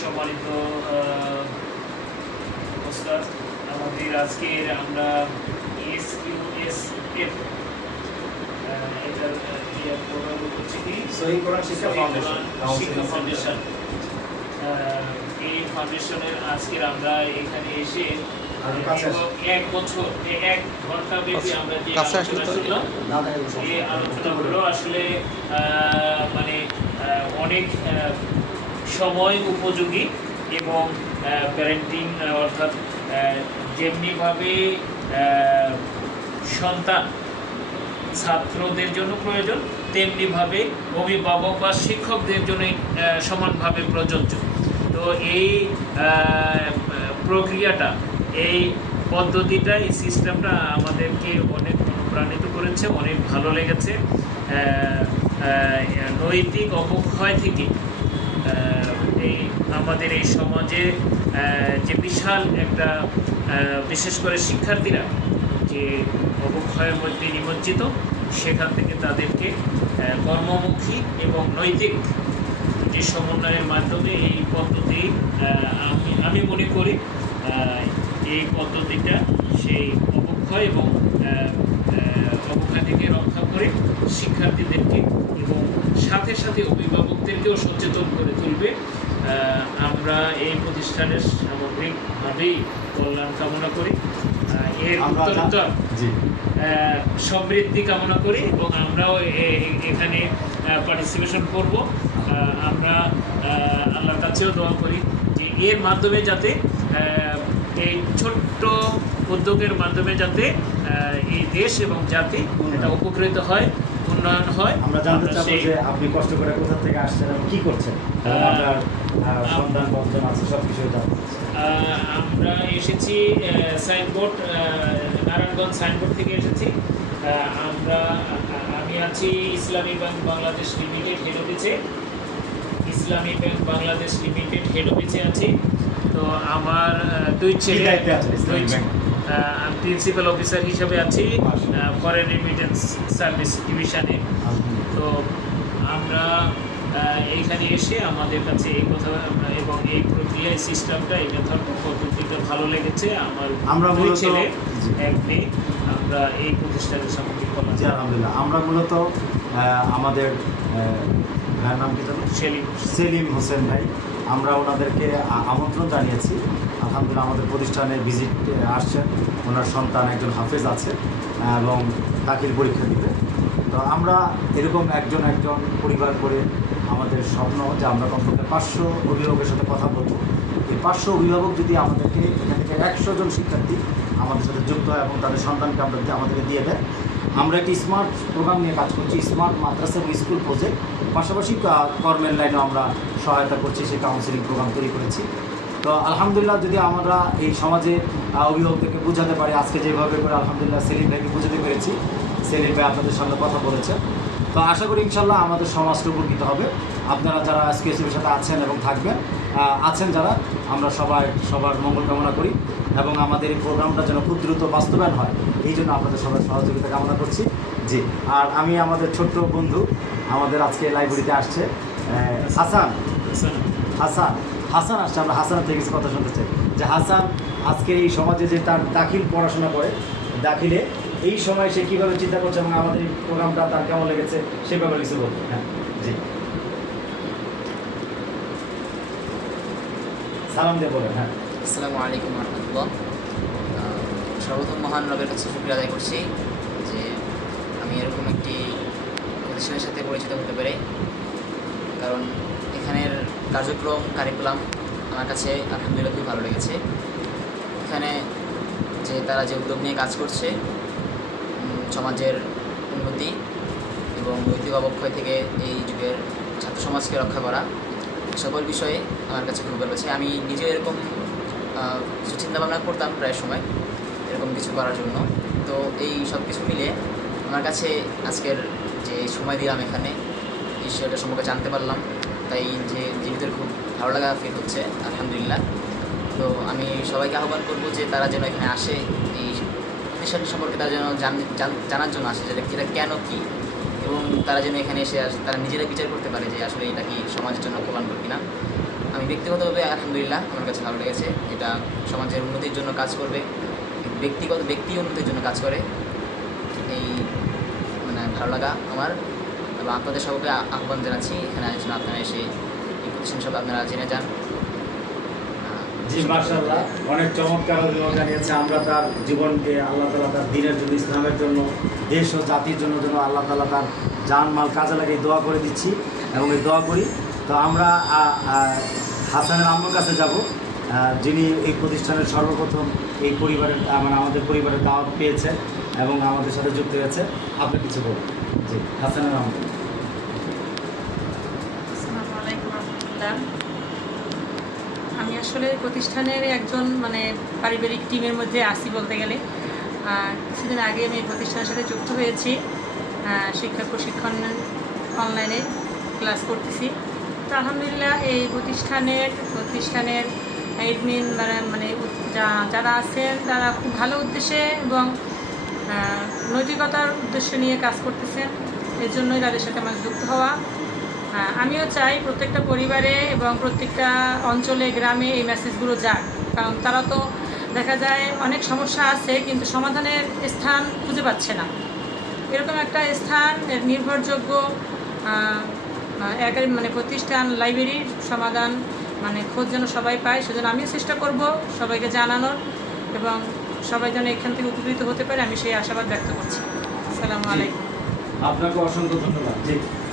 সম্মানিত ওস্তাদ আমাদের আজকের আমরা এটার ইয়ে প্রোগ্রাম শিক্ষা ফাউন্ডেশন এই ফাউন্ডেশনের আজকের আমরা এখানে এসে। এক বছর এক ঘণ্টা ব্যাপী আমরা যে আলোচনা তো- শুনলাম না থাকে কোনো এই আলোচনাগুলো আসলে মানে অনেক সময় উপযোগী এবং প্যারেন্টিং অর্থাৎ যেমনিভাবে সন্তান ছাত্রদের জন্য প্রয়োজন তেমনিভাবে অভিভাবক বা শিক্ষকদের জন্য সমানভাবে প্রযোজ্য। তো এই প্রক্রিয়াটা এই পদ্ধতিটা, এই সিস্টেমটা আমাদেরকে অনেক অনুপ্রাণিত করেছে, অনেক ভালো লেগেছে। নৈতিক অপক্ষয় থেকে এই আমাদের এই সমাজে যে বিশাল একটা বিশেষ করে শিক্ষার্থীরা যে অবক্ষয়ের মধ্যে নিমজ্জিত, সেখান থেকে তাদেরকে কর্মমুখী এবং নৈতিক যে সমন্বয়ের মাধ্যমে এই পদ্ধতি আমি আমি মনে করি এই পদ্ধতিটা সেই অবক্ষয় এবং অবক্ষয় থেকে রক্ষা করে শিক্ষার্থীদেরকে এবং সাথে সাথে অভিভাবকদেরকেও সচেতন করে তুলবে। আমরা এই প্রতিষ্ঠানের সামগ্রিকভাবেই কল্যাণ কামনা করি। এর উত্তরোত্তর সমৃদ্ধি কামনা করি এবং আমরাও এখানে পার্টিসিপেশন করব। আমরা আল্লাহর কাছেও দোয়া করি যে এর মাধ্যমে যাতে এই ছোট্ট উদ্যোগের মাধ্যমে যাতে এই দেশ এবং জাতি এটা উপকৃত হয় উন্নয়ন হয়। আমরা জানতে চাবো যে আপনি কষ্ট করে কোথা থেকে আসছেন এবং কি করছেন? আপনার সন্তান আছে সব কিছু আমরা এসেছি সাইনবোর্ড নারায়ণগঞ্জ সাইনবোর্ড থেকে এসেছি। আমরা আমি আছি ইসলামী ব্যাংক বাংলাদেশ লিমিটেড হেড অফিসে ইসলামী ব্যাংক বাংলাদেশ লিমিটেড হেড অফিসে আছি। তো আমার দুই ছেলে দুই- আমি প্রিন্সিপাল অফিসার হিসেবে আছি ফরেন রেমিটেন্স সার্ভিস ডিভিশনে তো আমরা এইখানে এসে আমাদের কাছে এই কথা এবং এই প্রক্রিয়া সিস্টেমটা এই মেথড পদ্ধতিটা ভালো লেগেছে। আমার আমরা দুই ছেলে। এক মেয়ে আমরা এই প্রতিষ্ঠানের কল্যাণ আলহামদুলিল্লাহ। আমরা মূলত আমাদের ভাইয়ের নাম কি জানো? সেলিম সেলিম হোসেন ভাই। আমরা ওনাদেরকে আমন্ত্রণ জানিয়েছি। আলহামদুলিল্লাহ আমাদের প্রতিষ্ঠানে ভিজিট আসছেন। ওনার সন্তান একজন হাফেজ আছে এবং দাখিল পরীক্ষা দিবে। তো আমরা এরকম একজন একজন পরিবার করে আমাদের স্বপ্ন যে আমরা কমপক্ষে পাঁচশো অভিভাবকের সাথে কথা বলব। এই পাঁচশো অভিভাবক যদি আমাদেরকে এখান থেকে একশো জন শিক্ষার্থী আমাদের সাথে যুক্ত হয় এবং তাদের সন্তানকে আমরা আমাদেরকে দিয়ে দেয় আমরা একটি স্মার্ট প্রোগ্রাম নিয়ে কাজ করছি স্মার্ট মাদ্রাসা এবং স্কুল প্রজেক্ট পাশাপাশি কর্মের লাইনেও আমরা সহায়তা করছি, সেই কাউন্সিলিং প্রোগ্রাম তৈরি করেছি। তো আলহামদুলিল্লাহ, যদি আমরা এই সমাজে অভিভাবকদেরকে বোঝাতে পারি, আজকে যেভাবে করে আলহামদুলিল্লাহ সেলিম ভাইকে বুঝাতে পেরেছি, সেলিম ভাই আপনাদের সঙ্গে কথা বলেছে। তো আশা করি ইনশাল্লাহ আমাদের সমাজটা উপকৃত হবে। আপনারা যারা আজকে এসবের সাথে আছেন এবং থাকবেন আছেন যারা আমরা সবাই সবার মঙ্গল কামনা করি এবং আমাদের এই প্রোগ্রামটা যেন খুব দ্রুত বাস্তবায়ন হয়। এই জন্য আপনাদের সবার সহযোগিতা কামনা করছি। জি আর আমি আমাদের ছোট্ট বন্ধু আমাদের আজকে লাইব্রেরিতে আসছে হাসান। হাসান। হাসান। আসছে আমরা হাসানের থেকে কিছু কথা শুনতে চাই। যে হাসান আজকে এই সমাজে যে তার দাখিল পড়াশোনা করে দাখিলে এই সময় সে কীভাবে চিন্তা করছে এবং আমাদের এই প্রোগ্রামটা তার কেমন লেগেছে সে ব্যাপারে কিছু বলব হ্যাঁ জি সালাম দিয়ে বলেন হ্যাঁ। আসসালামু আলাইকুম রহমতুল্লাহ। সর্বপ্রথম মহান রবের কাছে শুক্রিয়া আদায় করছি যে আমি এরকম একটি প্রতিষ্ঠানের সাথে পরিচিত হতে পারি, কারণ এখানের কার্যক্রম কারিকুলাম আমার কাছে আলহামদুলিল্লাহ খুব ভালো লেগেছে। এখানে যে তারা যে উদ্যোগ নিয়ে কাজ করছে সমাজের উন্নতি এবং নৈতিক অবক্ষয় থেকে এই যুগের ছাত্র সমাজকে রক্ষা করা সকল বিষয়ে আমার কাছে খুব ভালো লাগছে আমি নিজেও এরকম কিছু চিন্তাভাবনা করতাম প্রায় সময়, এরকম কিছু করার জন্য। তো এই সব কিছু মিলে আমার কাছে আজকের যে সময় দিলাম এখানে বিষয়টা সম্পর্কে জানতে পারলাম। তাই যে জীবিতের খুব ভালো লাগা ফিল হচ্ছে, আলহামদুলিল্লাহ। তো আমি সবাইকে আহ্বান করব যে তারা যেন এখানে আসে, এই প্রতিষ্ঠানটি সম্পর্কে তারা যেন জান- জান- জানার জন্য আসে যেটা এটা কেন কী এবং তারা যেন এখানে এসে আস- তারা নিজেরা বিচার করতে পারে যে আসলে এটা কি সমাজের জন্য কল্যাণকর কিনা। আমি ব্যক্তিগতভাবে আলহামদুলিল্লাহ আমার কাছে ভালো লেগেছে। এটা সমাজের উন্নতির জন্য কাজ করবে, ব্যক্তিগত ব্যক্তি উন্নতির জন্য কাজ করে। এই মানে ভালো লাগা আমার। এবং আপনাদের সবাইকে আহ্বান জানাচ্ছি, এখানে আলোচনা আপনারা এসে এই প্রতিষ্ঠান সব আপনারা জেনে যান। জি মার্শাল্লাহ অনেক চমৎকার অভিমত জানিয়েছে, আমরা তার জীবনকে আল্লাহ তালা তার দিনের জন্য, ইসলামের জন্য, দেশ ও জাতির জন্য যেন আল্লাহ তালা তার জান মাল কাজে লাগিয়ে দোয়া করে দিচ্ছি এবং এই দোয়া করি। তো আমরা হাসানের আম্মুর কাছে যাব। যিনি এই প্রতিষ্ঠানের সর্বপ্রথম এই পরিবারের মানে আমাদের পরিবারের দাওয়াত পেয়েছেন এবং আমাদের সাথে যুক্ত হয়েছে। আপনি কিছু বলুন। জি, হাসানের আম্মু। আমি আসলে প্রতিষ্ঠানের একজন মানে পারিবারিক টিমের মধ্যে আসি বলতে গেলে। কিছুদিন আগে আমি প্রতিষ্ঠানের সাথে যুক্ত হয়েছি। শিক্ষা প্রশিক্ষণ অনলাইনে ক্লাস করতেছি। তো আলহামদুলিল্লাহ এই প্রতিষ্ঠানের প্রতিষ্ঠানের এডমিন মানে যারা আছেন তারা খুব ভালো উদ্দেশ্যে এবং নৈতিকতার উদ্দেশ্য নিয়ে কাজ করতেছেন। এর জন্যই তাদের সাথে আমার যুক্ত হওয়া। আমিও চাই প্রত্যেকটা পরিবারে এবং প্রত্যেকটা অঞ্চলে গ্রামে এই মেসেজগুলো যাক। কারণ তারা তো দেখা যায় অনেক সমস্যা আছে কিন্তু সমাধানের স্থান খুঁজে পাচ্ছে না। এরকম একটা স্থান এর নির্ভরযোগ্য একাডেমি মানে প্রতিষ্ঠান লাইব্রেরির সমাধান মানে খোঁজ যেন সবাই পায় সেজন্য আমিও চেষ্টা করব সবাইকে জানানোর এবং সবাই যেন এখান থেকে উপকৃত হতে পারে আমি সেই আশাবাদ ব্যক্ত করছি। আসসালামু আলাইকুম। আপনাকে অসংখ্য ধন্যবাদ। জি।